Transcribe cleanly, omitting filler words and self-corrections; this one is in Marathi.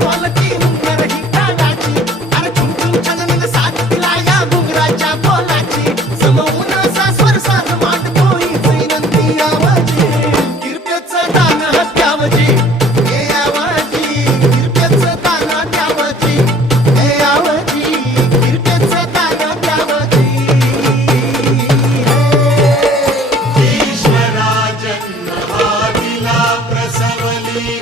ढोलकी हुंदर ही कानाची, अरे झुमझुम छानन साथ दिला या घुंगराच्या बोलाची, समवून असा स्वर साध मांडतो हीच विनंती आवाजी, किरप्याचं दान हत्यावजी, हे आवाजी, किरप्याचं दान हत्यावजी, हे आवाजी, किरप्याचं दान हत्यावजी. ईश्वरा जन्म हा दिला प्रसवली